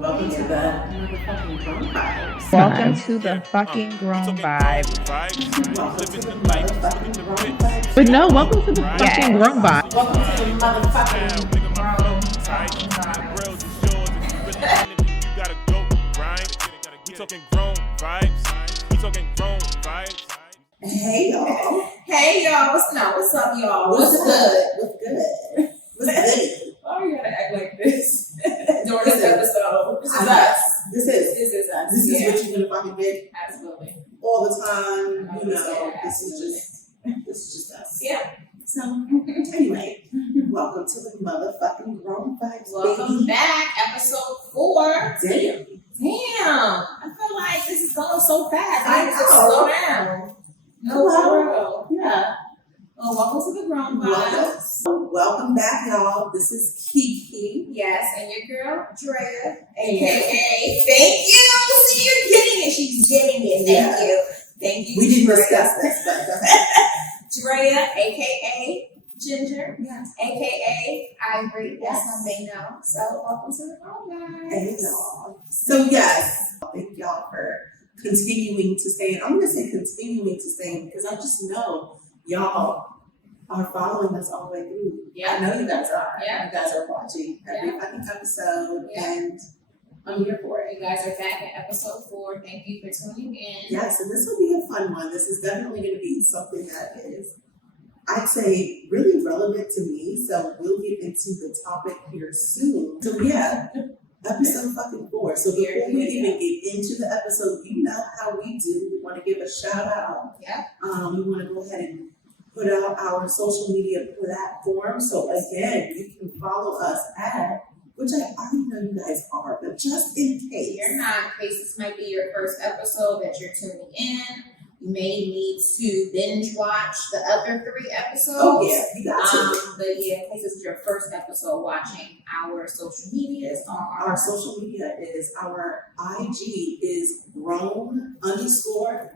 Welcome to the motherfucking grown vibes. Welcome to the fucking grown vibe. Welcome to the motherfucking grown vibes. But no, welcome to the fucking grown vibe. Welcome to the motherfucking grown vibes. We talking grown vibes. We talking grown vibes. Hey y'all. Hey y'all, what's up y'all? What's good? What's good? Why are you gonna act like this during this episode? This is us. This is us. This is what you're gonna fucking get Absolutely. all the time. You know, this is just us. Yeah. So anyway, welcome to the motherfucking grown vibes. Welcome baby. back, episode 4. Damn. I feel like this is going so fast. I I need to know. slow down. No, Hello. for real. Yeah. Well, welcome to the grown vibes. Welcome back, y'all. This is Keke. Yes, and your girl Drea, aka. Thank you. See, you're getting it. She's getting it. Thank you. Thank you. We didn't Drea. discuss this, but go ahead. Drea, aka Ginger, Yes. aka Ivory. Yes, Yes. some may know. So, welcome to the grown Hey, vibes. y'all. So yes, thank y'all for continuing to stay. And I'm going to say continuing to stay because I just know y'all are following us all the way through. Yeah. I know you guys are. Yeah. You guys are watching every fucking episode, and I'm here for it. You guys are back at episode 4. Thank you for tuning in. Yes, and this will be a fun one. This is definitely going to be something that is, I'd say, really relevant to me. So we'll get into the topic here soon. So yeah, episode fucking 4. So before we even get into the episode, you know how we do. We want to give a shout out. Yeah. We want to go ahead and put out our social media platform. So again, you can follow us at, which I already know you guys are, but just in case. You're not, in case this might be your first episode that you're tuning in. You may need to binge watch the other 3 episodes. Oh yeah, you got to. But yeah, in case this is your first episode watching, our social medias are Our social media is, our IG is grown _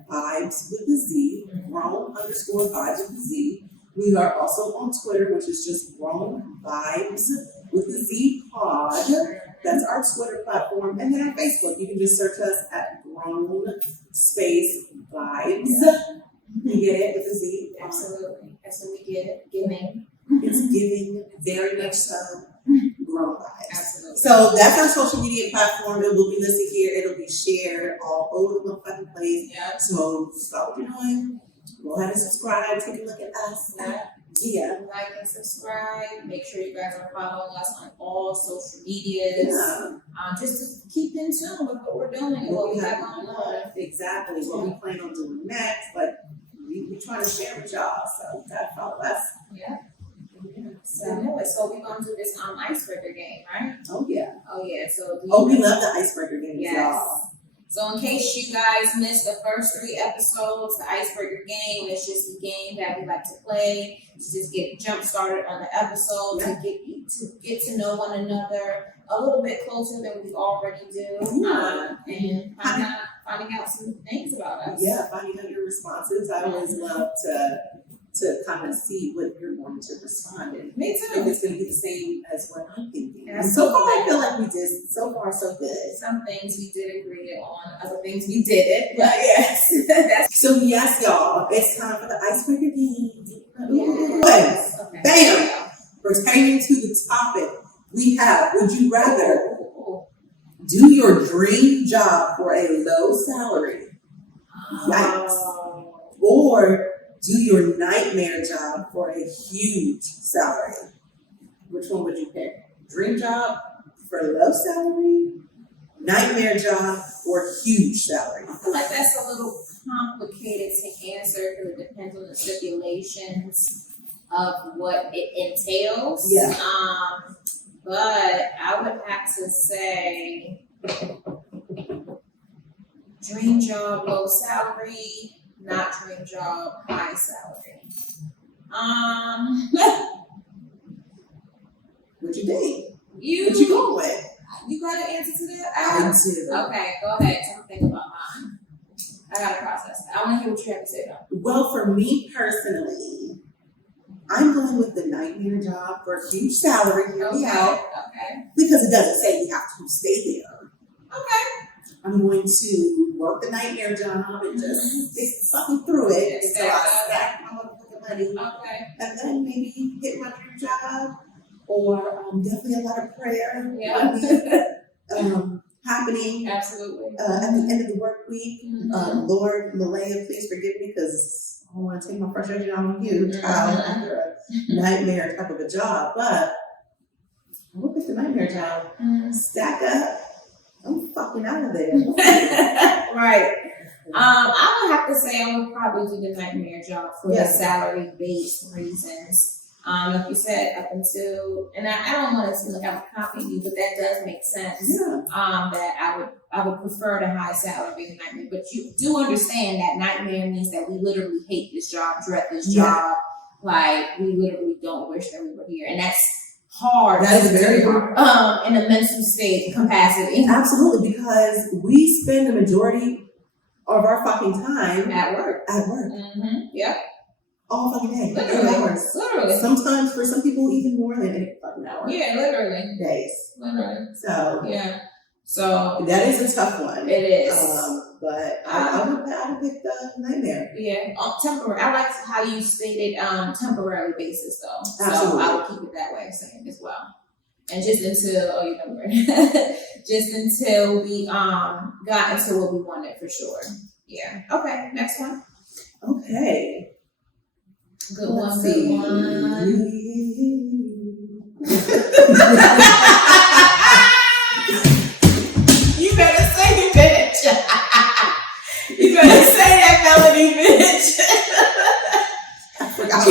vibes with a Z, grown _ vibes with a Z. We are also on Twitter, which is just grown vibes with a Z pod. That's our Twitter platform. And then on Facebook, you can just search us at grown space vibes. You get it with a Z? Absolutely. That's what we get it. Giving. It's giving very much so grown vibes. Absolutely. So that's our social media platform. It will be listed here. It'll be shared all over the motherfucking place. Yeah. So stop what you're doing. Go ahead and subscribe. Take a look at us. Yeah. Like and subscribe. Make sure you guys are following us on all social medias. Yeah. Just to keep in tune with what we're doing and what we have going on. Exactly. What we plan on doing next. Like, we trying to share with y'all. So you gotta follow us. Yeah. Yeah. So anyway, so we're gonna do this icebreaker game, right? Oh yeah. Oh yeah. So We love the icebreaker games, Yes. y'all. So in case you guys missed the first 3 episodes, the icebreaker game is just a game that we like to play to just get jump started on the episode, to get to know one another a little bit closer than we already do, and finding out some things about us. Yeah, finding out your responses. I always love to kind of see what you're going to respond in. Me If too. it's going to be the same as what I'm thinking. Yeah, And so far, I feel like we did. So far, so good. Some things we did agree on, other things we didn't. But yes, that's So yes, y'all, it's time for the icebreaker game. yes. Okay. Bam! Pertaining to the topic, we have: would you rather do your dream job for a low salary, yikes, or do your nightmare job for a huge salary? Which one would you pick? Dream job for a low salary, nightmare job, or huge salary? I feel like that's a little complicated to answer because it depends on the stipulations of what it entails. Yeah. But I would have to say dream job, low salary, not dream job, high salary. What you think? What you You going with? got an answer to that? I do. Okay, go ahead. Tell me think about mine. I gotta process that. I want to hear what you have to say though. Well, for me personally, I'm going with the nightmare job for a huge salary. Hear me out. Okay. Because it doesn't say we have to stay there. I'm going to work the nightmare job and just get fucking through it until I stack my motherfucking money. Okay. And then maybe hit my dream job, or definitely a lot of prayer. Yeah. Happening Absolutely. at the end of the work week. Mhm. Lord, Malaya, please forgive me because I don't want to take my frustration out on you, child, after a nightmare type of a job. But I look at the nightmare job, stack up, I'm fucking out of there. Right. I would have to say I would probably do the nightmare job for the salary-based reasons. Like you said, up until, and I don't want to seem like I'm copying you, but that does make sense. Yeah. That I would prefer the high salary nightmare, but you do understand that nightmare means that we literally hate this job, dread this job, like we literally don't wish that we were here, and that's hard. That is very hard. In a mental state capacity. Absolutely, because we spend the majority of our fucking time At work. Mm-hmm. Yep. All fucking day. Literally. 8 hours. Literally. Sometimes for some people even more than 8 fucking hours. Yeah, literally. Days. Literally. So yeah. So that is a tough one. It is. But I would pick the nightmare. Yeah. Temporary. I like how you stated temporary basis though. Absolutely. So I would keep it that way, same as well. And just until just until we got into what we wanted for sure. Yeah. Okay. Next one. Okay. Good one. Let's Good see. one. You better sing it, bitch. You better say that melody, bitch. I forgot.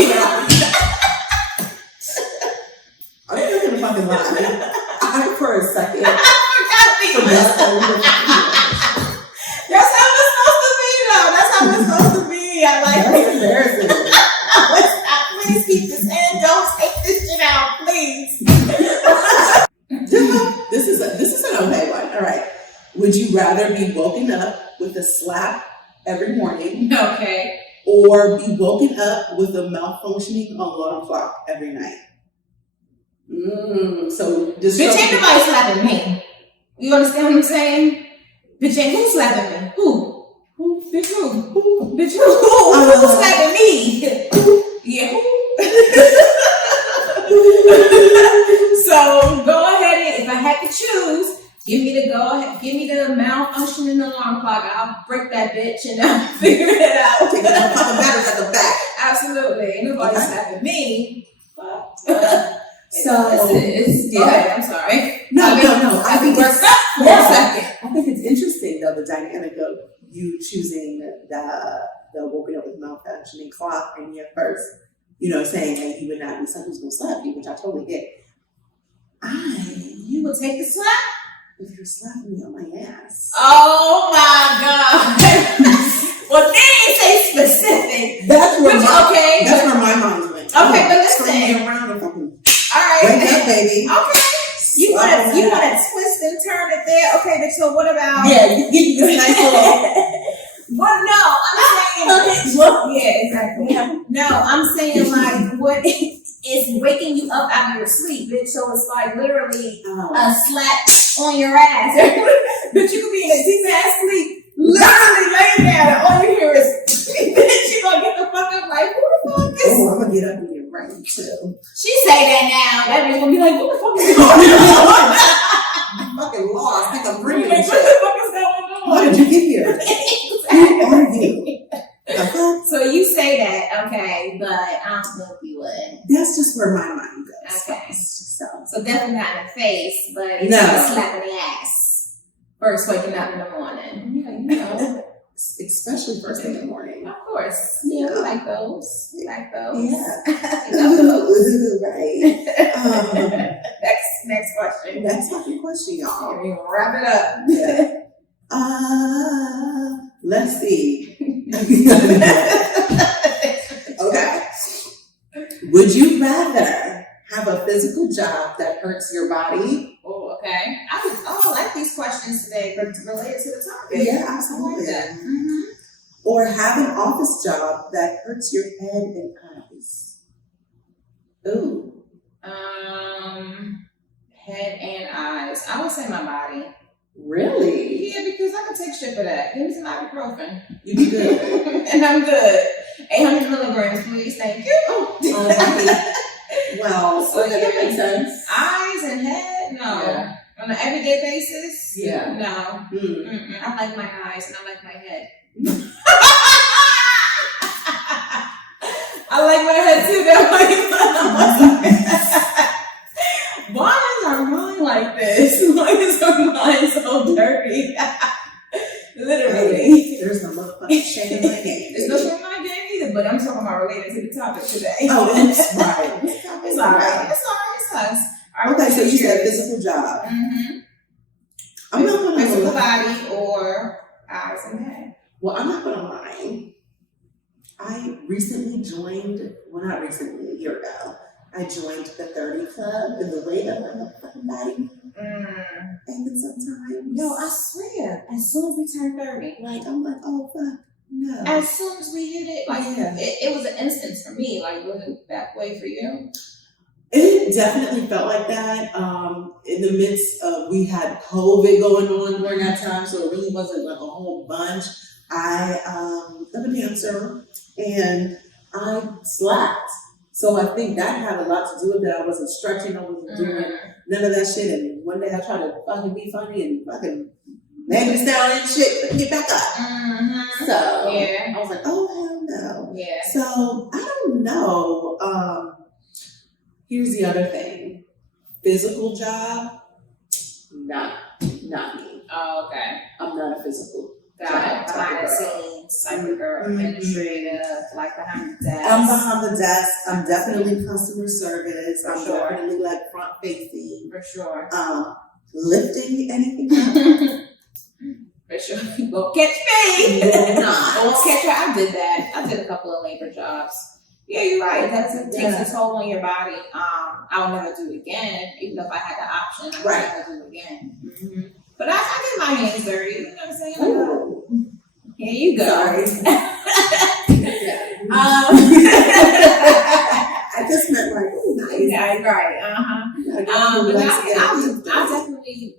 I'm not gonna fucking lie. I for a second. That's how it's supposed to be, though. That's how it's supposed to be. I like That's embarrassing. Please keep this in. Don't take this shit out, please. This is an okay one. All right. Would you rather be woken up with a slap every morning, Okay. or be woken up with a malfunctioning alarm clock every night? So just Bitch, ain't nobody slapping me. You understand what I'm saying? Bitch, ain't who slapping me? Who? Bitch, who? Bitch, who? Who's slapping me? Yeah, who? So go ahead and, if I had to choose, give me the malfunctioning alarm clock. I'll break that bitch and I'll figure it out. Take that fucking battery at the back. Absolutely. Ain't nobody slapping me. So it's yeah. I'm sorry. No. I think we're stuck for a second. I think it's interesting though, the dynamic of you choosing the woken up with malfunctioning clock, and yet first, saying that you would not be someone who's gonna slap you, which I totally get. You will take the slap? If you're slapping me on my ass. Oh my God. Well, they didn't say specific. That's where that's where my mind went. Okay, but listen. Turn me around and fucking all right. wake up, baby. Okay. You wanna twist and turn it there? Okay, then so what about you get this nice little Well, no, I'm saying yeah, exactly. No, I'm saying like what is waking you up out of your sleep, bitch. So it's like literally a slap on your ass. Bitch, you could be in a deep ass sleep, literally laying down, and all you hear is bitch, you gonna get the fuck up like, who the fuck is I'm gonna get up and get right too. she say that now? That bitch gonna be like, what the fuck is going on? I'm fucking lost. I think I'm What dreaming. the fuck is going on? How did you get here? Who are you? So you say that, okay, but I don't know if you would. That's just where my mind goes. Okay. So definitely not in the face, but it's No. a slap in the ass. First waking up in the morning. Yeah, especially first thing in the morning. Of course. Yeah, we like those. Yeah. We love those. Right. Next question. That's not the question, y'all. We wrap it up. Yeah. Let's see. Okay. Would you rather have a physical job that hurts your body? Oh, okay. I like these questions today, but related to the topic. Yeah, absolutely. I like that. Mm-hmm. Or have an office job that hurts your head and eyes? Ooh. Head and eyes. I would say my body. Really? Yeah, good because I can take shit for that. Give me some ibuprofen. You be good. And I'm good. 800 milligrams, please. Thank you. Well, So that makes sense. Eyes and head? No. Yeah. On an everyday basis? Yeah. No. Mm. I like my eyes and I like my head. I like my head too. Why is our mind like this? Why is our mind so dirty? Literally. There's no motherfucking shame in my game. There's no shame in my game either, but I'm talking about related to the topic today. Oh, it's right. It's alright. It's us. Okay, so you said physical job. Mm-hmm. I'm not gonna Physical lie. body or eyes and head. Well, I'm not gonna lie. I recently joined, well, not recently, a year ago. I joined the 30 Club, and the way that my motherfucking body acting sometimes. No, I swear, as soon as we turned 30, Like, I'm like, oh, fuck, no. as soon as we hit it, like, Yeah. it was an instance for me. Like, was it that way for you? It definitely felt like that. In the midst of, we had COVID going on during that time, so it really wasn't like a whole bunch. I am a dancer, and I slacked. So I think that had a lot to do with it. I wasn't stretching, I wasn't doing none of that shit. And one day I tried to fucking be funny and fucking Megan down and shit, couldn't get back up. So Yeah. I was like, oh hell no. Yeah. So I don't know. Here's the other thing. Physical job, not me. Oh, okay. I'm not a physical Got job it. type Behind of the girl. scenes, cyber girl, administrative, like behind the desk. I'm behind the desk. I'm definitely customer service. I'm Sure. definitely like front facing. For sure. Lifting anything up? For sure. You won't catch me. You will not. I won't catch you. I did that. I did a couple of labor jobs. Yeah, you're right. That takes a toll on your body. I would never do it again, even if I had the option. I would never do it again. Mm-hmm. But I get my hands dirty. You know what I'm saying? Ooh. Here you go. Sorry. I just meant like, oh, nice. Yeah, right. But I definitely,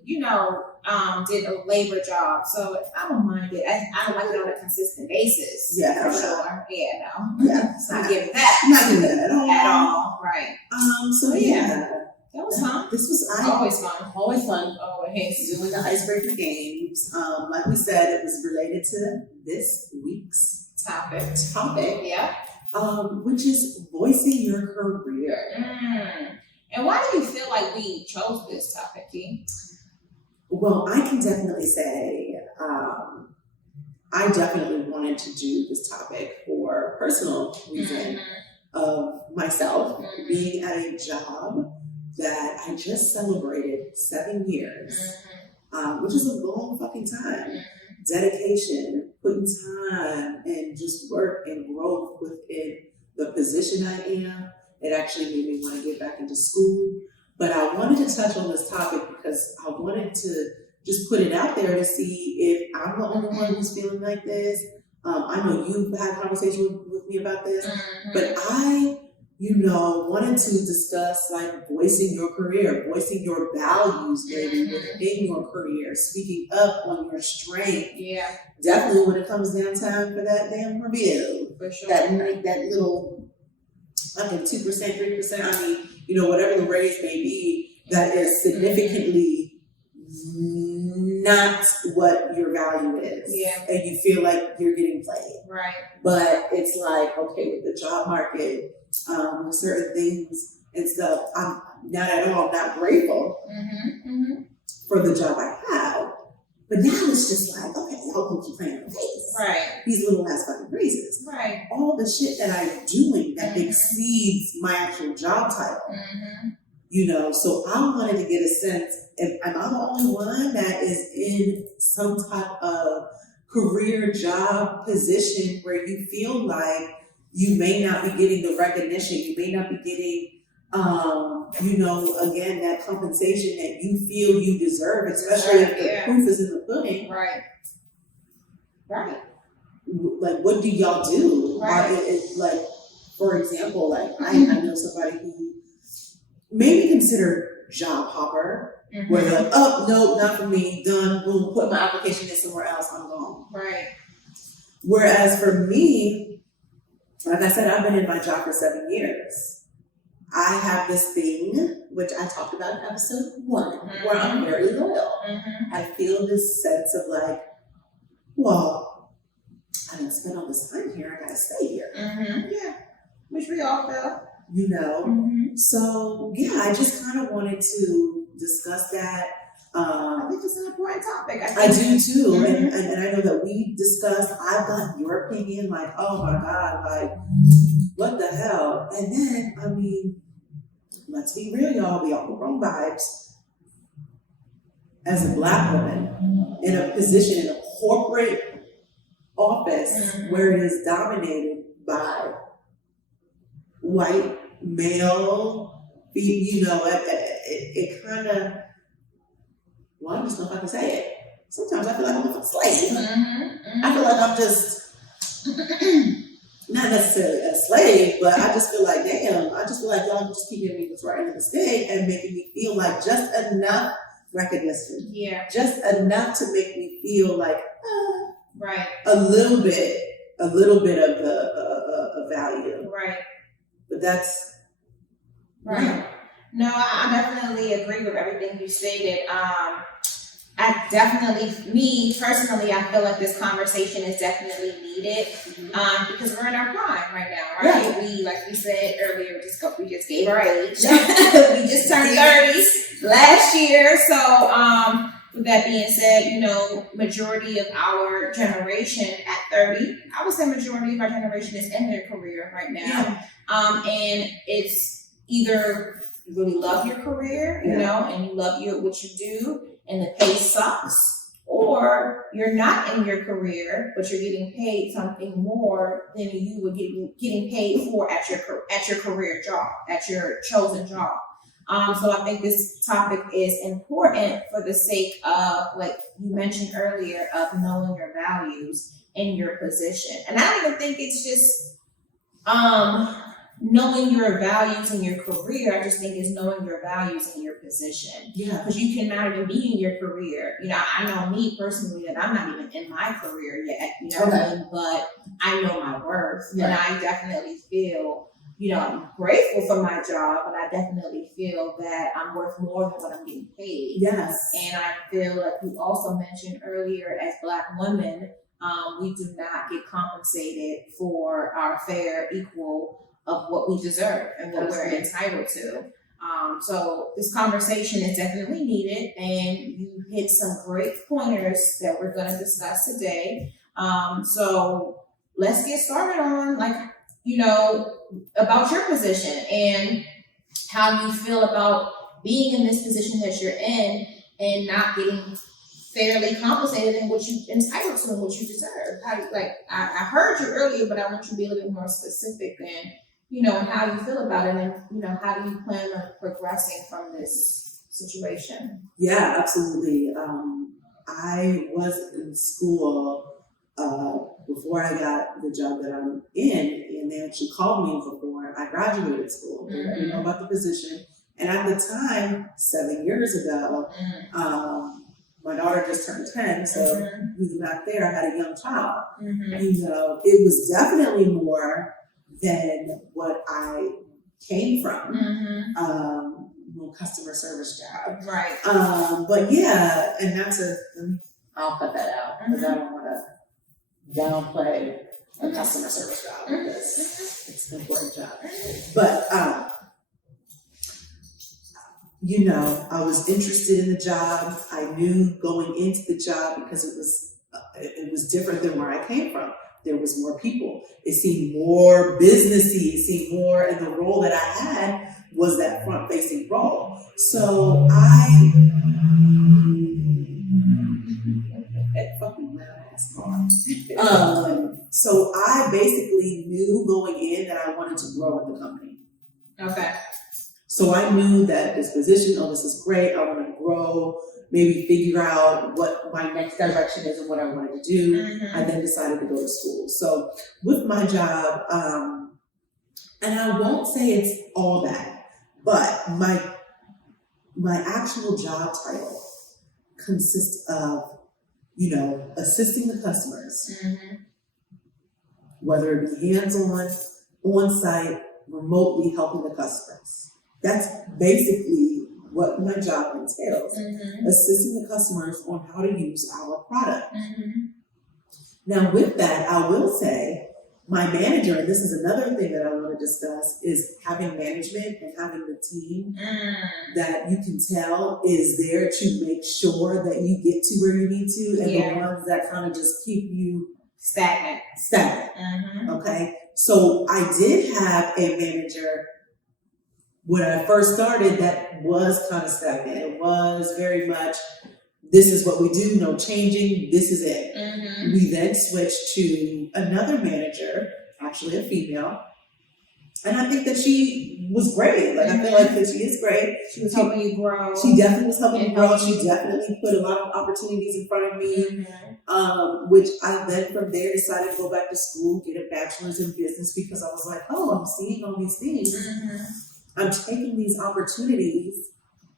did a labor job, so I don't mind it. I don't like it on a consistent basis. Yeah, for right. sure. Yeah, no. Yeah. It's not giving that. Not doing that at all. At all. Right. So yeah. That was fun. This was Always fun. always fun. Always. Doing the icebreaker games. Like we said, it was related to this week's Topic. topic, Yeah. which is voicing your career. And why do you feel like we chose this topic, Key? Well, I can definitely say I definitely wanted to do this topic for personal reason of myself being at a job that I just celebrated 7 years, which is a long fucking time. Dedication, putting time, and just work and growth within the position I am. It actually made me want to get back into school. But I wanted to touch on this topic because I wanted to just put it out there to see if I'm the only one who's feeling like this. I know you've had a conversation with me about this, but I, wanted to discuss like voicing your career, voicing your values maybe within your career, speaking up on your strength. Yeah. Definitely when it comes down time for that damn review. For sure. That little fucking 2%, 3%, I mean, whatever the raise may be, that is significantly not what your value is. Yeah. And you feel like you're getting played. Right. But it's like, okay, with the job market, with certain things and stuff, I'm not at all not grateful for the job I have. But now it's just like, okay, y'all gonna keep playing in the face. Right. These little ass fucking raises. Right. All the shit that I'm doing that exceeds my actual job title. So I wanted to get a sense, am I the only one that is in some type of career job position where you feel like you may not be getting the recognition, you may not be getting, again, that compensation that you feel you deserve, especially if the proof is in the pudding. Right. Right. Like, what do y'all do? Right. Like, for example, like I know somebody who may be considered job hopper, Where they're like, oh, no, not for me, done, boom, put my application in somewhere else, I'm gone. Right. Whereas for me, like I said, I've been in my job for 7 years. I have this thing, which I talked about in episode 1, where I'm very loyal. I feel this sense of like, well, I didn't spend all this time here, I gotta stay here. Yeah, which we all feel. You know? So, yeah, I just kind of wanted to discuss that. I think it's an important topic. I do too, and I know that we discussed, I've gotten your opinion, like, oh my God, like, what the hell? And then, I mean, let's be real, y'all, we all the wrong vibes. As a Black woman in a position in a corporate office where it is dominated by white, male, you know, it kind of, well, I don't know if I can say it. Sometimes I feel like I'm a slave. I feel like I'm just not necessarily a slave, but I just feel like, damn, I just feel like y'all just keep giving me what's right in the state and making me feel like just enough recognition. Yeah. Just enough to make me feel like, right. A little bit of the value. Right. But that's right. Yeah. No, I definitely agree with everything you stated. I definitely, me personally, I feel like this conversation is definitely needed because we're in our prime right now, right? Yeah. We, like we said earlier, we just gave our age. We just turned 30 last year. So, with that being said, you know, majority of our generation at 30, I would say majority of our generation is in their career right now. Yeah. And it's either you really love your career, you know, and you love what you do, and the pay sucks, or you're not in your career, but you're getting paid something more than you would getting paid for at your career job, at your chosen job. So I think this topic is important for the sake of, like you mentioned earlier, of knowing your values in your position. And I don't even think it's just knowing your values in your career. I just think it's knowing your values in your position. Yeah. Because you cannot even be in your career. You know, I know me personally that I'm not even in my career yet, you know what I mean? But I know my worth. Right. And I definitely feel, you know, I'm grateful for my job, but I definitely feel that I'm worth more than what I'm getting paid. Yes. And I feel like you also mentioned earlier, as Black women, we do not get compensated for our fair equal of what we deserve and what we're entitled to. So this conversation is definitely needed, and you hit some great pointers that we're going to discuss today. So let's get started on, like, you know, about your position and how you feel about being in this position that you're in and not getting fairly compensated in what you're entitled to and what you deserve. I heard you earlier, but I want you to be a little bit more specific and, you know, how you feel about it, and, you know, how do you plan on progressing from this situation? Yeah, absolutely. I was in school before I got the job that I'm in, and they actually called me before I graduated school. They let me know about the position. And at the time, 7 years ago, my daughter just turned 10, so we were not there. I had a young child. You know, it was definitely more than what I came from, customer service job. Right. But yeah, and I'll cut that out because I don't want to downplay a customer service job because it's an important job. But, you know, I was interested in the job. I knew going into the job because it was different than where I came from. There was more people. It seemed more businessy. It seemed more, and the role that I had was that front-facing role. So that fucking loud-ass car. So I basically knew going in that I wanted to grow with the company. Okay. So I knew that this position, this is great. I want to grow. Maybe figure out what my next direction is and what I wanted to do. I then decided to go to school. So with my job, and I won't say it's all that, but my actual job title consists of, assisting the customers, whether it be hands-on, on-site, remotely helping the customers. That's basically what my job entails, assisting the customers on how to use our product. Now with that, I will say, my manager, and this is another thing that I want to discuss, is having management and having the team that you can tell is there to make sure that you get to where you need to, and the ones that kind of just keep you stagnant. Okay, so I did have a manager when I first started that was kind of stagnant. It was very much, this is what we do, no changing, this is it. We then switched to another manager, actually a female, and I think that she was great. Like I feel like that she is great. She was helping you grow. She definitely was helping me grow. She definitely put a lot of opportunities in front of me, which I then from there decided to go back to school, get a bachelor's in business, because I was like, oh, I'm seeing all these things. I'm taking these opportunities,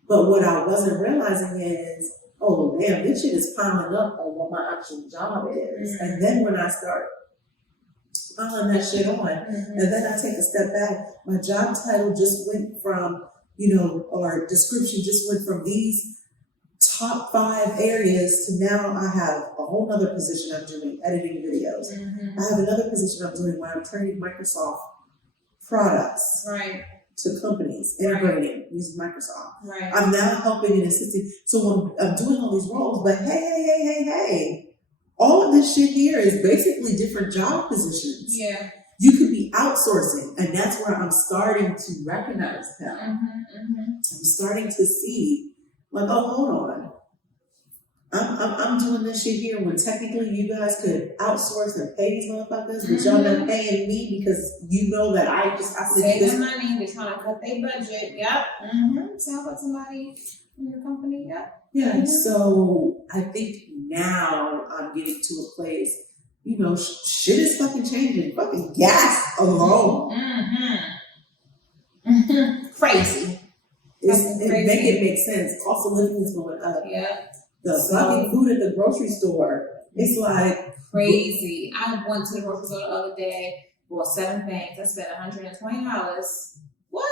but what I wasn't realizing is, oh damn, this shit is piling up on what my actual job is. And then when I start piling that shit on, and then I take a step back, my job title just went from, or description just went from these top 5 areas to now I have a whole other position I'm doing, editing videos. I have another position I'm doing where I'm turning Microsoft products to companies, integrating using Microsoft. I'm now helping and assisting. So I'm doing all these roles, but hey, all of this shit here is basically different job positions. You could be outsourcing, and that's where I'm starting to recognize that. I'm starting to see, like, oh, hold on. I'm doing this shit here when technically you guys could outsource and pay these motherfuckers, but y'all not paying me because you know that I just have to save do this. their money. They're trying to cut their budget. Sounds like somebody in your company. Yeah. So I think now I'm getting to a place, shit is fucking changing. Fucking gas alone. Crazy. It make it make sense. Cost of living is going up. The fucking food at the grocery store, it's like crazy. I went to the grocery store the other day, bought 7 things. I spent $120. What?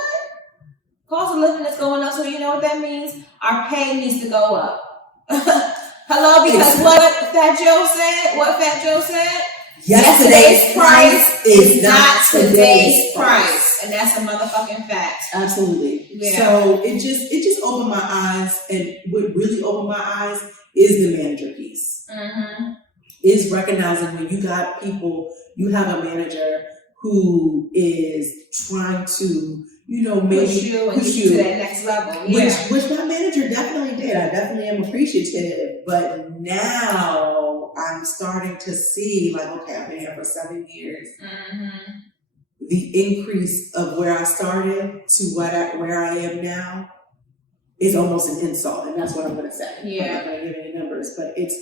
Cost of living is going up, so you know what that means? Our pay needs to go up. Hello, because what Fat Joe said? Yesterday's price is not today's price. And that's a motherfucking fact. Absolutely. So it just opened my eyes, and what really opened my eyes is the manager piece. Is recognizing when you got people, you have a manager who is trying to, maybe push you to that next level. Which my manager definitely did. I definitely am appreciative, but now I'm starting to see, like, okay, I've been here for 7 years. The increase of where I started to where I am now is almost an insult, and that's what I'm going to say. I'm not going to give any numbers, but it's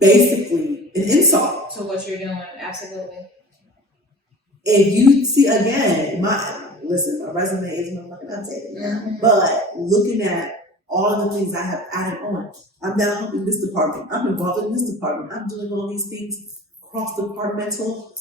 basically an insult to what you're doing. Absolutely. And you see, again, my resume is motherfucking updated now, but looking at all of the things I have added on, I'm now helping this department. I'm involved in this department. I'm doing all these things cross-departmental.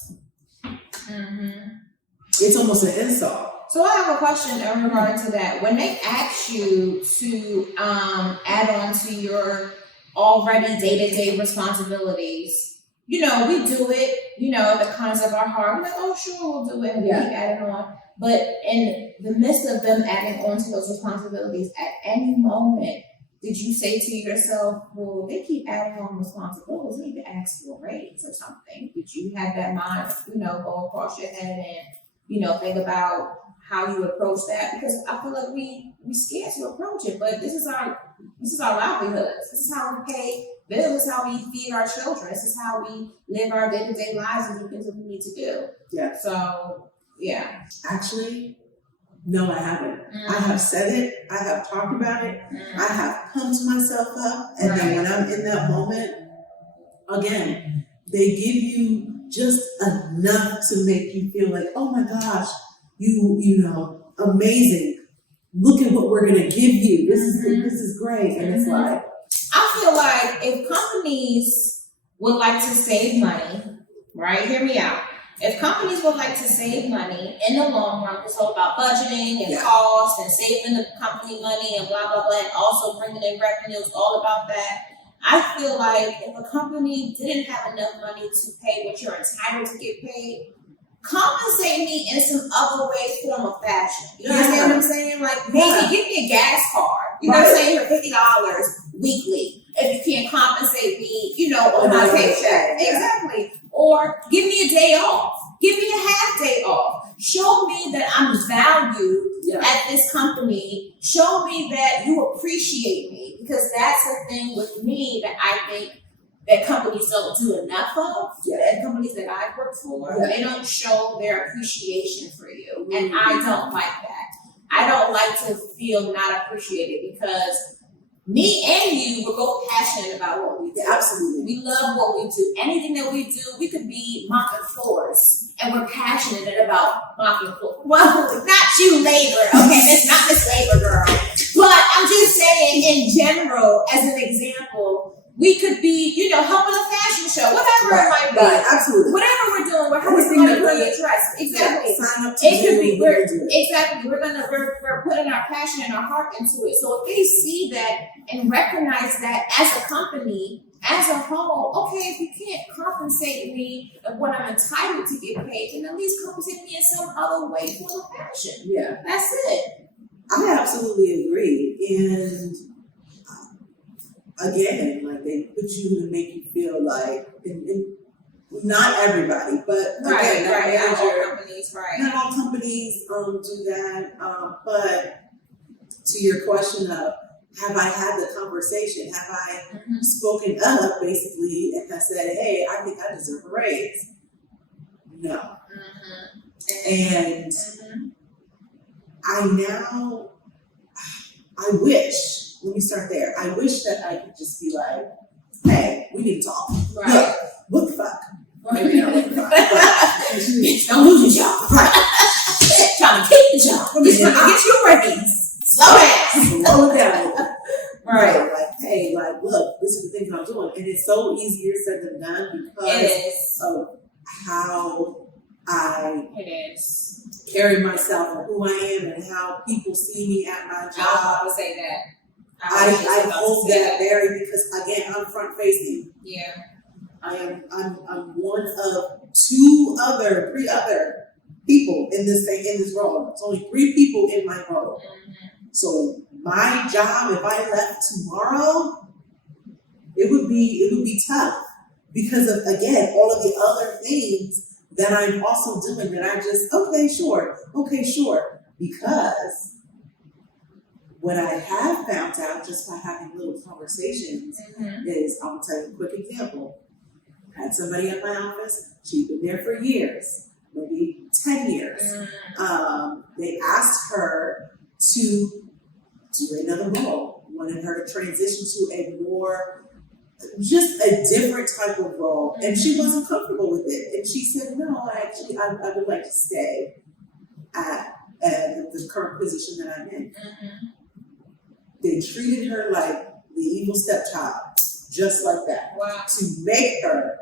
It's almost an insult. So I have a question in regard to that. When they ask you to add on to your already day-to-day responsibilities, we do it, the kindness of our heart. We're like, oh, sure, we'll do it, and we keep adding on. But in the midst of them adding on to those responsibilities, at any moment, did you say to yourself, well, they keep adding on responsibilities, we need to ask for a raise or something? Did you have that mind, go across your head and, think about how you approach that? Because I feel like we scared to approach it, but this is our livelihood. This is how we pay bills. This is how we feed our children. This is how we live our day-to-day lives and do things that we need to do. Yeah. So, yeah. Actually, no, I haven't. I have said it. I have talked about it. I have pumped myself up. And then when I'm in that moment, again, they give you just enough to make you feel like, oh my gosh, you know, amazing. look at what we're gonna give you. This is great. And it's like, I feel like if companies would like to save money, right? Hear me out. If companies would like to save money in the long run, it's all about budgeting and cost and saving the company money and blah, blah, blah, and also bringing in revenue, it's all about that. I feel like if a company didn't have enough money to pay what you're entitled to get paid, compensate me in some other way, form of fashion. You understand what I'm saying? Like, maybe give me a gas card, you know what I'm saying, for $50 weekly. If you can't compensate me, you know, on my paycheck. Exactly. Or give me a day off. Give me a half day off. Show me that I'm valued at this company. Show me that you appreciate me. Because that's the thing with me that I think that companies don't do enough of. And companies that I've worked for, they don't show their appreciation for you. And I don't like that. I don't like to feel not appreciated because me and you, we're both passionate about what we do. Absolutely. We love what we do. Anything that we do, we could be mopping floors, and we're passionate about mopping floors. Well, not you, labor, okay? That's not Miss Labor Girl. But I'm just saying, in general, as an example, we could be, you know, helping a fashion show, whatever it might be. Right, absolutely. Whatever we're doing, we're helping to put a dress. Exactly. Sign up to It could be. Exactly. We're putting our passion and our heart into it. So if they see that and recognize that as a company, as a whole, okay, if you can't compensate me of what I'm entitled to get paid, then at least compensate me in some other way for the fashion. Yeah. That's it. I absolutely agree. And again, like they put you to make you feel like, and not everybody, but again, not all companies, right? Not all companies do that. But to your question of, have I had the conversation? Have I spoken up, basically, and I said, hey, I think I deserve a raise? No. And I wish, let me start there. I wish that I could just be like, hey, we need to talk. Right. Look, what the fuck? Maybe not what the fuck. Bitch, don't lose your job. Trying to keep the job. Trying to get you a raise. Slow down. Slow it down. Right. Like, hey, like, look, this is the things I'm doing. And it's so easier said than done because of how I carry myself and who I am and how people see me at my job. I would say that. I hold that very because again, I'm front facing. Yeah. I'm one of three other people in this role. It's only 3 people in my role. So my job, if I left tomorrow, it would be tough because of, again, all of the other things that I'm also doing that I just, okay, sure. Because what I have found out just by having little conversations is, I'm gonna tell you a quick example. I had somebody at my office, she'd been there for years, maybe 10 years. They asked her to do another role, wanted her to transition to just a different type of role. And she wasn't comfortable with it. And she said, no, actually, I would like to stay at the current position that I'm in. They treated her like the evil stepchild, just like that. Wow. To make her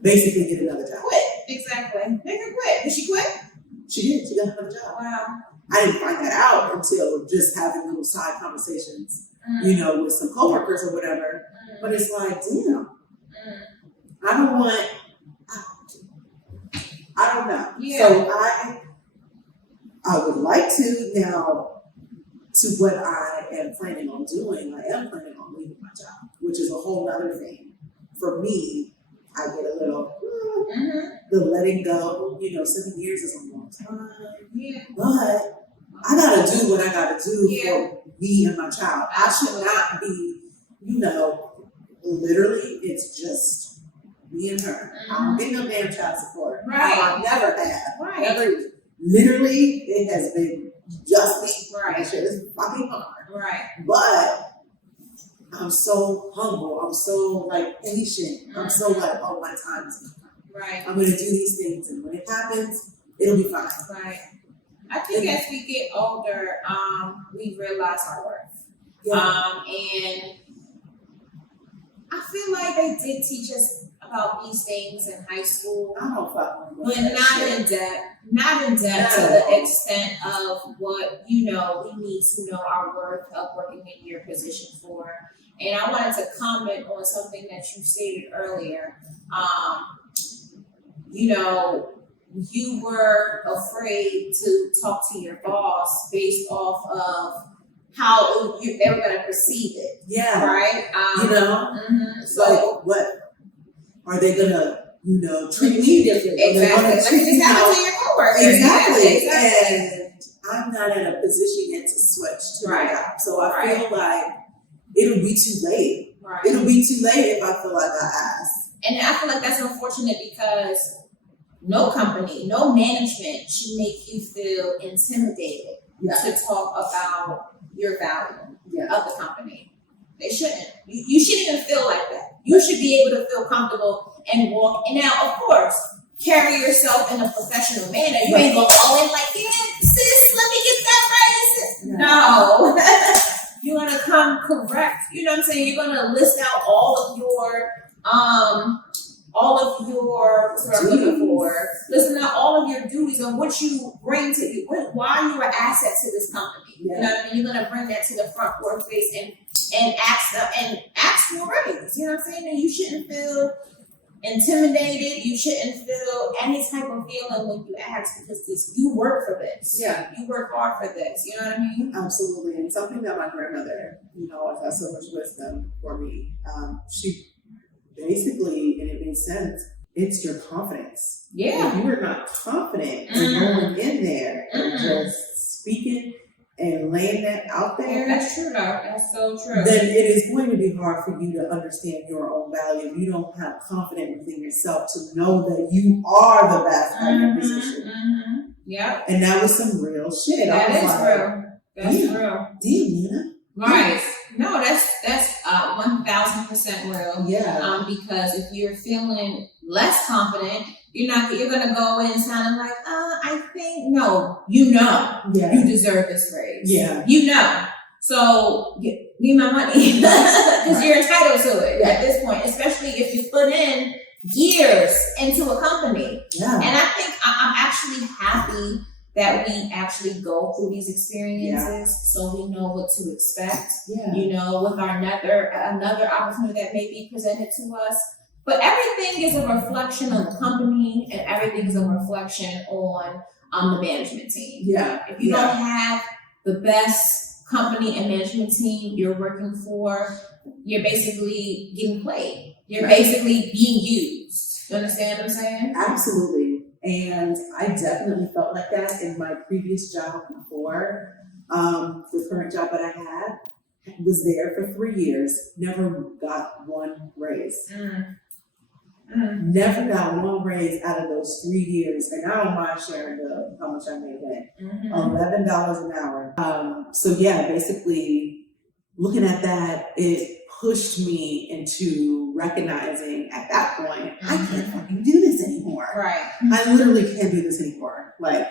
basically get another job. Quit. Exactly. Make her quit. Did she quit? She did. She got another job. Wow. I didn't find that out until just having little side conversations, you know, with some coworkers or whatever. But it's like, damn, I don't know. Yeah. So I would like to now, to what I am planning on doing, I am planning on leaving my job, which is a whole other thing. For me, I get a little, the letting go, 7 years is a long time. Yeah. But I gotta do what I gotta do for me and my child. I should not be, literally, it's just me and her. I don't get no damn child support. Right. I never have. Right. Never. Literally, it has been just me. Right. That shit is fucking hard. Right. But I'm so humble. I'm so patient. I'm so oh, my time is gonna come. Right. I'm gonna do these things, and when it happens, it'll be fine. Right. I think as we get older, we realize our worth. Yeah. And I feel like they did teach us about these things in high school, I don't fucking know. but not in depth. Not in depth to the extent of what, we need to know our worth of working in your position for. And I wanted to comment on something that you stated earlier. You were afraid to talk to your boss based off of how they were going to perceive it. Yeah. Right? So, like, what? Are they going to, treat me differently? Exactly. Like it just happened to your coworkers. Exactly. Yeah, And I'm not in a position yet to switch to my job. So I feel like it'll be too late. Right. It'll be too late if I feel like I asked. And I feel like that's unfortunate because no company, no management should make you feel intimidated to talk about your value of the company. They shouldn't. You shouldn't even feel like that. You should be able to feel comfortable and walk. And now, of course, carry yourself in a professional manner. You ain't gonna go in like, yeah, sis, let me get that right. No. You're gonna come correct. You know what I'm saying? You're gonna list out all of your what I'm looking for. Listen to all of your duties and what you bring to you, why you're an asset to this company. Yeah. You know what I mean? You're gonna bring that to the front workspace and ask for a raise. You know what I'm saying? And you shouldn't feel intimidated. You shouldn't feel any type of feeling when you ask because you work for this. Yeah. You work hard for this. You know what I mean? Absolutely. And something that my grandmother, has so much wisdom for me. She basically, and it makes sense, it's your confidence. Yeah. If you are not confident in going in there and just speaking and laying that out there. That's true though. That's so true. Then it is going to be hard for you to understand your own value. If you don't have confidence within yourself to know that you are the best at your position. Yeah. And that was some real shit. That is real. That's real. Damn, Nina. Right. No, that's 1,000% real. Yeah. Because if you're feeling less confident, you're gonna go in sounding like, I think you deserve this raise. Yeah. So give me my money because you're entitled to it at this point, especially if you put in years into a company. Yeah. And I think I'm actually happy that we actually go through these experiences so we know what to expect, with our another opportunity that may be presented to us. But everything is a reflection on the company and everything is a reflection on the management team. Yeah. If you don't have the best company and management team you're working for, you're basically getting played. You're basically being used. You understand what I'm saying? Absolutely. And I definitely felt like that in my previous job before. The current job that I had was there for 3 years, never got one raise. Never got one raise out of those 3 years. And I don't mind sharing how much I made then. $11 an hour. So basically looking at that, it pushed me into recognizing at that point, I can't fucking do this anymore. Right. I literally can't do this anymore. Like,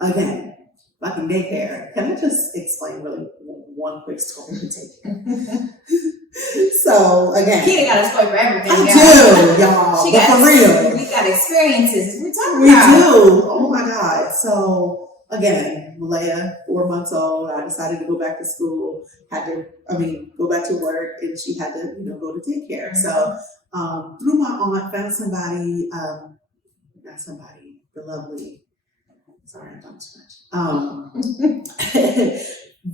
again, fucking daycare. Can I just explain really one quick story to daycare? So, again. Keke got a story for everything. I do, y'all. But for real. We got experiences. We do. Oh my God. So, again, Malaya, 4 months old, I decided to go back to school, go back to work, and she had to, go to daycare. So, through my aunt, found somebody, the lovely, sorry, I'm talking too much.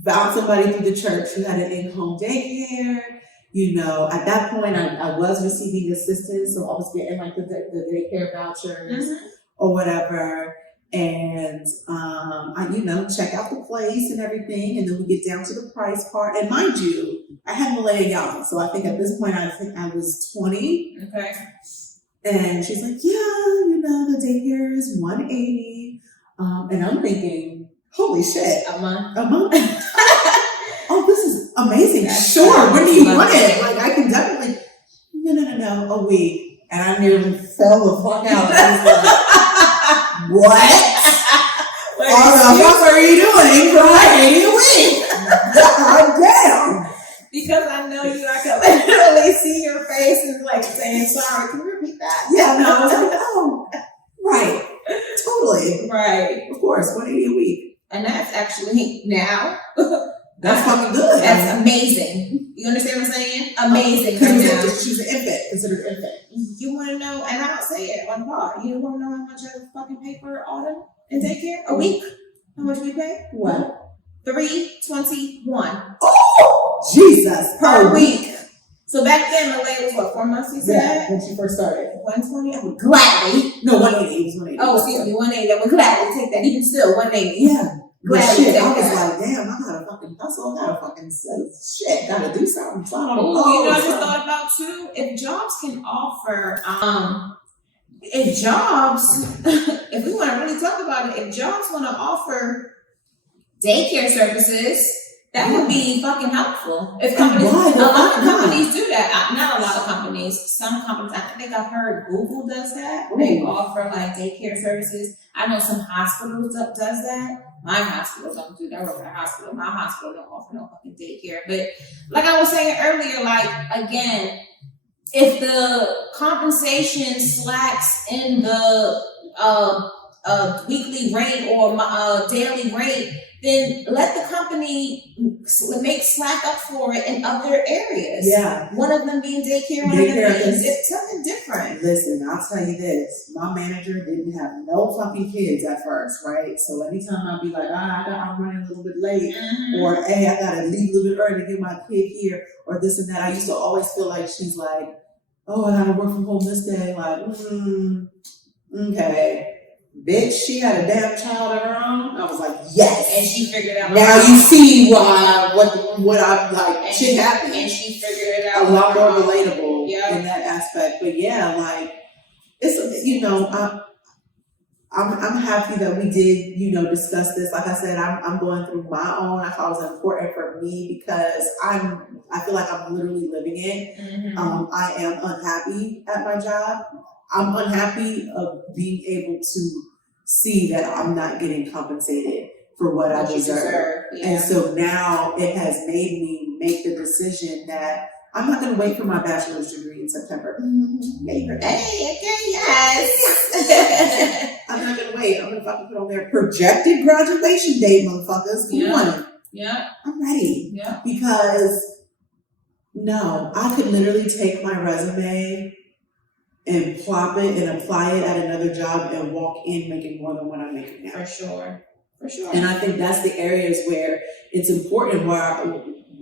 Found somebody through the church who had an in-home daycare. At that point, I was receiving assistance, so I was getting like the daycare vouchers or whatever. And I, check out the place and everything, and then we get down to the price part. And mind you, I had Malaya young, so I think at this point I was 20. Okay. And she's like, the daycare is $180. And I'm thinking, holy shit, a month. Oh, this is amazing. Sure. When do you want it? Like, I can definitely. No, a week. And I nearly fell the fuck out. I was like, what? What the fuck are you doing for $180 a week? God damn. Because I know you, I can literally see your face and like saying, sorry, can you repeat that? Yeah, no, I was like, oh, right. Totally. Right. Of course, $180 a week. And that's actually now. That's fucking good. That's amazing. You understand what I'm saying? Amazing. Right she's an infant, considered an infant. You want to know, and I don't say it on pod. You want to know how much I fucking pay for autumn and daycare a week? How much we pay? What? $321. Oh, Jesus. Per week. So back then, my lady was what, 4 months? You said? Yeah, when she first started. 120. I would gladly. No, 180. It was 180. Oh, excuse me, 180. I would gladly take that. Even still, 180. Yeah. But Gladly shit, take I was that. like, damn, I gotta fucking hustle. I gotta fucking shit. Gotta do something. So I don't Oh, know. you know, I just thought about too. If jobs can offer, if jobs, if we want to really talk about it, if jobs want to offer daycare services, that would be fucking helpful. If companies, a lot of companies do that. Not a lot of companies. Some companies, I think I've heard Google does that. They offer like daycare services. I know some hospitals does that. My hospital don't do that. I work at a hospital. My hospital don't offer no fucking daycare. But like I was saying earlier, like again, if the compensation slacks in the weekly rate or daily rate, then let the company make slack up for it in other areas. Yeah. One of them being daycare, one of them being something different. Listen, I'll tell you this. My manager didn't have no fucking kids at first, right? So anytime I'd be like, I'm running a little bit late, or hey, I gotta leave a little bit early to get my kid here, or this and that, I used to always feel like she's like, oh, I gotta work from home this day. Like, okay. Bitch, she had a damn child of her own. I was like, yes. And she figured it out. Now you see why what I'm like, shit happened. And she figured it out. A lot more relatable in that aspect. But yeah, like, it's, you know, I'm happy that we did, you know, discuss this. Like I said, I'm going through my own. I thought it was important for me because I feel like I'm literally living it. I am unhappy at my job. I'm unhappy of being able to see that I'm not getting compensated for what I deserve. And so now it has made me make the decision that I'm not going to wait for my bachelor's degree in September. Hey, okay, yes. I'm not going to wait. I'm going to fucking put on their projected graduation date, motherfuckers. Come on. Yeah. I'm ready. Yeah. Because, no, I could literally take my resume and plop it and apply it at another job and walk in making more than what I'm making now. For sure. And I think that's the areas where it's important, why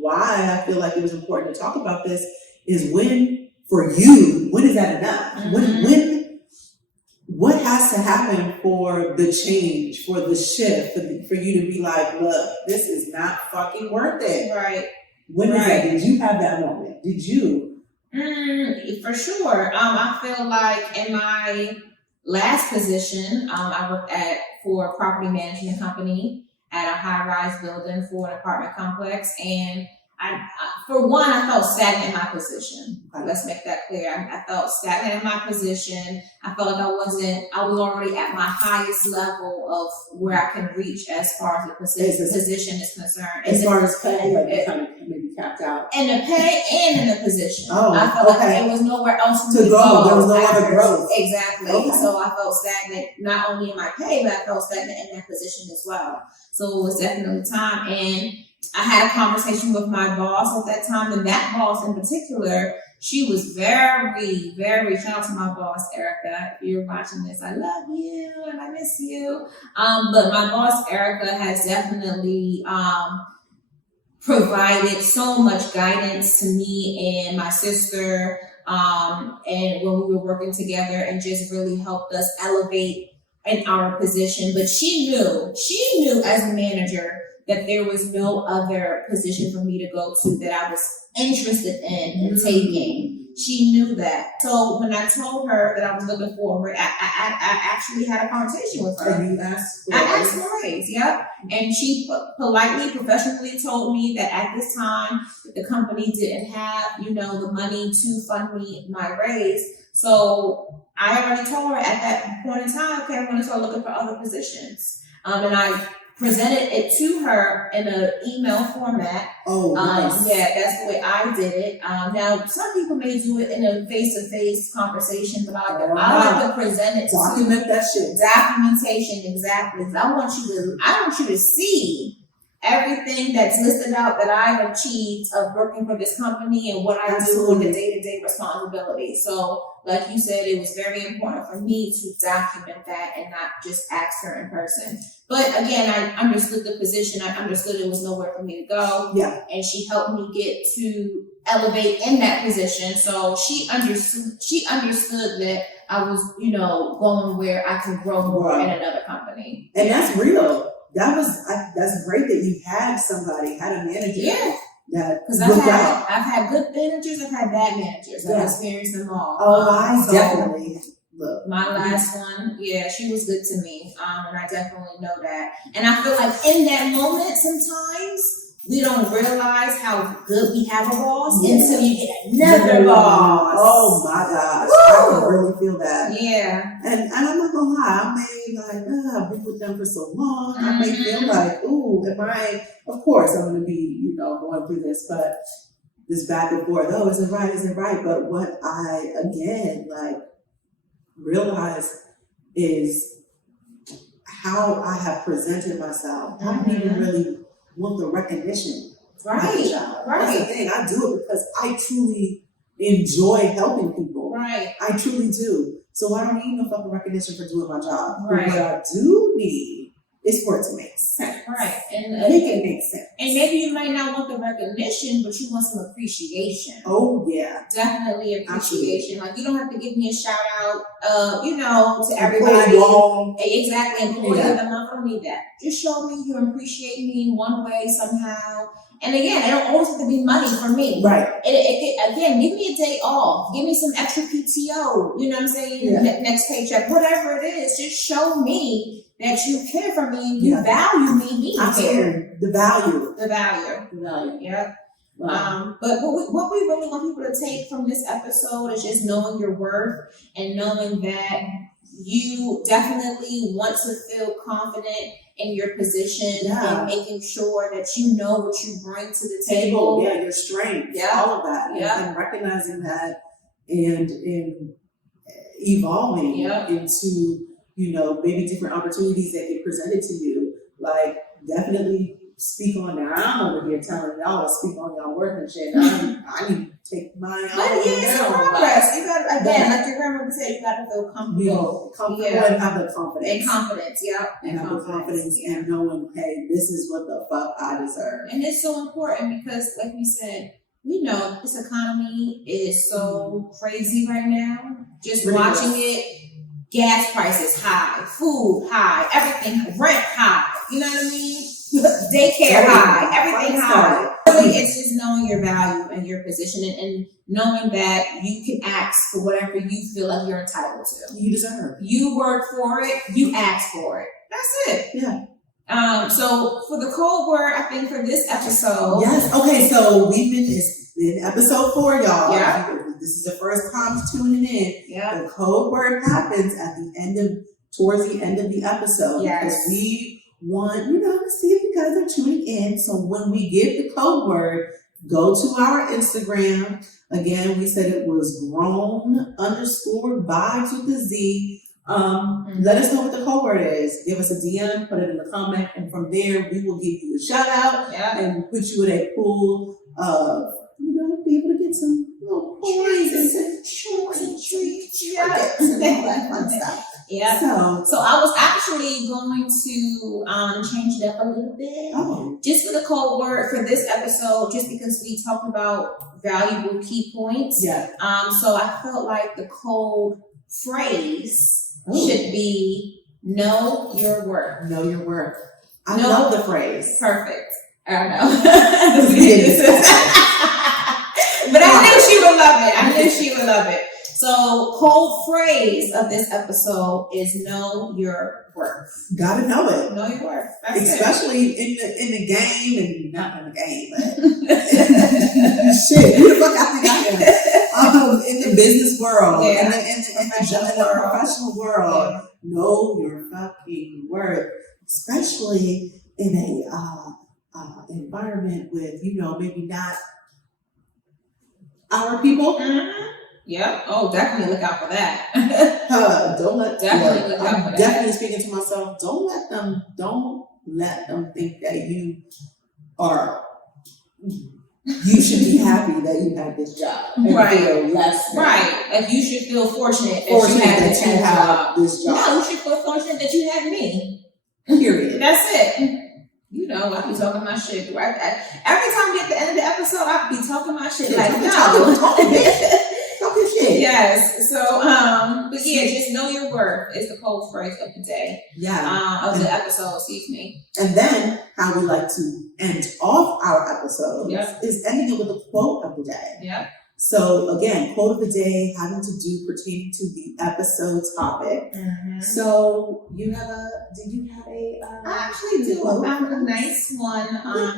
I feel like it was important to talk about this is when, for you, when is that enough? When, what has to happen for the change, for the shift, for you to be like, look, this is not fucking worth it. Right. When is that? Did you have that moment? Did you? For sure. I feel like in my last position, I worked for a property management company at a high-rise building for an apartment complex, and I for one, I felt stagnant in my position. Let's make that clear. I felt stagnant in my position. I felt like I was already at my highest level of where I can reach as far as the position is concerned. As far as pay, like you kind of maybe capped out. In the pay and in the position. Oh, I felt like there was nowhere else to go. There was no other growth. Exactly. Okay. So I felt stagnant not only in my pay, but I felt stagnant in that position as well. So it was definitely time. And I had a conversation with my boss at that time, and that boss in particular, she was very, very, shout out to my boss, Erica. If you're watching this, I love you and I miss you. But my boss, Erica, has definitely provided so much guidance to me and my sister, and when we were working together, and just really helped us elevate in our position. But she knew as a manager that there was no other position for me to go to that I was interested in and taking. She knew that. So when I told her that I was looking forward, I actually had a conversation with her. And you asked for I asked for a raise, yep. And she politely, professionally told me that at this time, the company didn't have, the money to fund me my raise. So I already told her at that point in time, okay, I'm going to start looking for other positions. And I presented it to her in an email format. Oh, nice. Yeah, that's the way I did it. Now, some people may do it in a face-to-face conversation, but I like to present it. Document that shit. Documentation, exactly. I want you to see everything that's listed out that I've achieved of working for this company and what I do in the day-to-day responsibility. So, like you said, it was very important for me to document that and not just ask her in person. But again, I understood the position. I understood it was nowhere for me to go. Yeah. And she helped me get to elevate in that position. So she understood that I was, going where I could grow more in another company. And that's real. That's great that you had a manager. Yeah. Because I've had good managers, I've had bad managers. I've experienced them all. Oh, I definitely. Look, my last one, she was good to me. And I definitely know that. And I feel like in that moment, sometimes we don't realize how good we have a boss until you get another boss. Oh my gosh. Woo! I can really feel that. Yeah. And I'm not gonna lie, I may I've been with them for so long. I may feel like, ooh, of course I'm gonna be, going through this, but this back and forth, isn't it right? But what I again realize is how I have presented myself. I don't even really want the recognition. Right. That's the thing. I do it because I truly enjoy helping people. Right. I truly do. So I don't need no fucking recognition for doing my job. Right. But what I do need is for it to make sense. Right. And make it make sense. And maybe you might not want the recognition, but you want some appreciation. Oh yeah. Definitely appreciation. Absolutely. Like you don't have to give me a shout out, to everybody. Exactly. Employee of the month. I don't need that. Just show me you appreciate me in one way somehow. And again, it don't always have to be money for me. Right. Again, give me a day off. Give me some extra PTO. You know what I'm saying? Yeah. Next paycheck, whatever it is, just show me that you care for me and you value me. I care. The value. The value. Yeah. Wow. But what we really want people to take from this episode is just knowing your worth and knowing that you definitely want to feel confident in your position and making sure that you know what you bring to the table. Yeah, your strength, all of that. And recognizing that and evolving into, maybe different opportunities that get presented to you. Like, definitely speak on that. I'm over here telling y'all to speak on y'all work and shit. I need to take mine out. But it's progress. You got like your grandma would say, you got to feel comfortable. And have the confidence. And confidence, And have the confidence and knowing, hey, this is what the fuck I deserve. And it's so important because, like we said, we know this economy is so crazy right now. Just watching it. Gas prices high, food high, everything, rent high, you know what I mean? Daycare high, everything high. Really, it's just knowing your value and your position and knowing that you can ask for whatever you feel like you're entitled to. You deserve. You work for it, you ask for it. That's it. Yeah. So for the code word, I think for this episode. Yes. Okay. So it's been episode 4, y'all. Yeah. This is the first time tuning in. Yeah. The code word happens towards the end of the episode. Yes. Because we want, to see if you guys are tuning in. So when we give the code word, go to our Instagram. Again, we said it was grown_vibes with a Z. Let us know what the code word is. Give us a DM, put it in the comment, and from there we will give you a shout out and put you in a pool of, be able to get some little trees and treats. Yeah. And all that fun stuff. Yeah. So I was actually going to change it up a little bit. Just for the code word for this episode, just because we talked about valuable key points. Yeah. So I felt like the code phrase should be know your worth. Know your worth. I love the phrase. Perfect. I know. But I knew she would love it. So, code phrase of this episode is know your worth. Gotta know it. Know your worth. That's especially in the game, and not in the game, but shit, who the fuck I think I am? In the business world, in the professional world, know your fucking worth. especially in a environment with, maybe not our people. Mm-hmm. Yep. Oh, definitely look out for that. Don't let Definitely look out for I'm that. definitely speaking to myself. Don't let them think that you should be happy that you have this job and Right. feel less than. Right. Like you should feel fortunate that Fortunate you have that this you have job. this job. No, you should feel fortunate that you have me. Period. That's it. I be talking my shit. Right? Every time we get to the end of the episode, I be talking my shit. Like, no. Talk your shit. Yes. So, but yeah, just know your worth is the cold phrase of the day. Yeah. Of the episode, excuse me. And then how we like to end off our episodes is ending it with a quote of the day. Yep. So again, quote of the day having to do pertaining to the episode topic. Mm-hmm. So do you have a I actually do. I found a nice one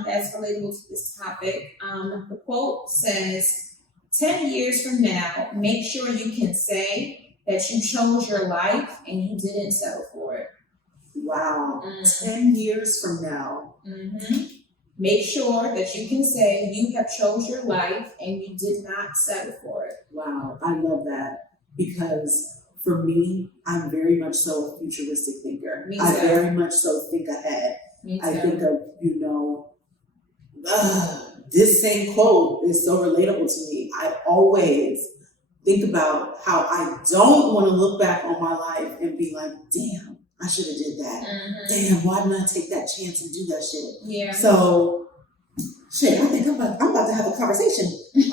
that's relatable to this topic. The quote says, 10 years from now, make sure you can say that you chose your life and you didn't settle for it. Wow. 10 years from now. Mm-hmm. Make sure that you can say you have chose your life and you did not settle for it. Wow, I love that because for me, I'm very much so a futuristic thinker. Me too. I very much so think ahead. Me too. I think of, this same quote is so relatable to me. I always think about how I don't want to look back on my life and be like, damn, I should have did that. Mm-hmm. Damn, why didn't I take that chance and do that shit? Yeah. So, I think I'm about to have a conversation with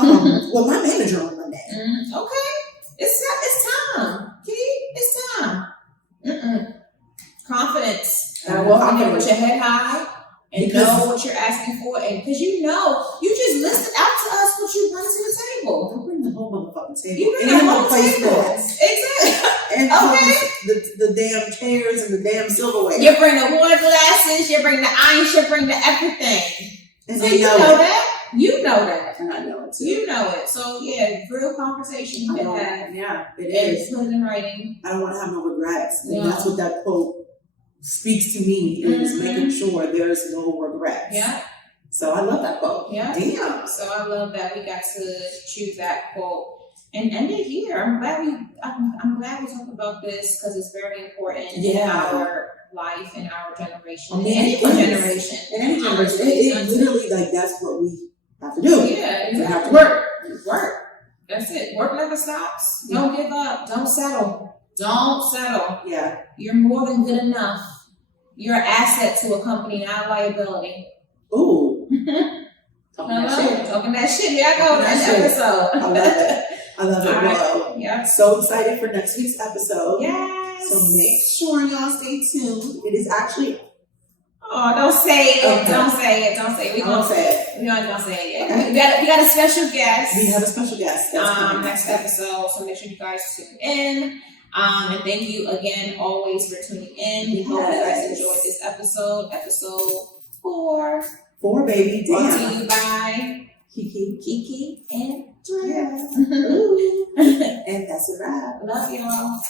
my manager on Monday. Okay. It's time. Key, it's time. Confidence. Walk in there with your head high and know what you're asking for. And because you just listed out to us what you bring to the table. Don't bring the whole motherfucking table. You bring the whole table. Exactly. And the damn chairs and the damn silverware. You bring the water glasses, you bring the ice, you bring the everything. And so they know that. You know that. And I know it too. You know it. So yeah, real conversation you can have. Yeah, it is. Put it in writing. I don't want to have no regrets. And No. that's what that quote speaks to me, is making sure there's no regrets. Yeah. So I love that quote. Yeah. Damn. So I love that we got to choose that quote and end it here. I'm glad we talked about this because it's very important in our life, in our generation, in any generation. In any generation. It literally, that's what we have to do. Yeah, exactly. We have to work. That's it. Work never stops. Don't give up. Don't settle. Don't settle. Yeah. You're more than good enough. You're an asset to a company, not a liability. Ooh. Talking that shit. Here I go. Next episode. I love it. All Well, yeah. So excited for next week's episode. Yes. So make sure y'all stay tuned. It is actually. Oh, don't say it. Okay. Don't say it. Don't say it. We won't say it. We aren't gonna say it yet. Okay. We got a special guest. We have a special guest. Next episode. So make sure you guys tune in. And thank you again, always, for tuning in. We hope you guys enjoyed this episode. Episode 4. 4, baby. Damn. Brought to you by Keke and Drea. Ooh. And that's a wrap. Love y'all.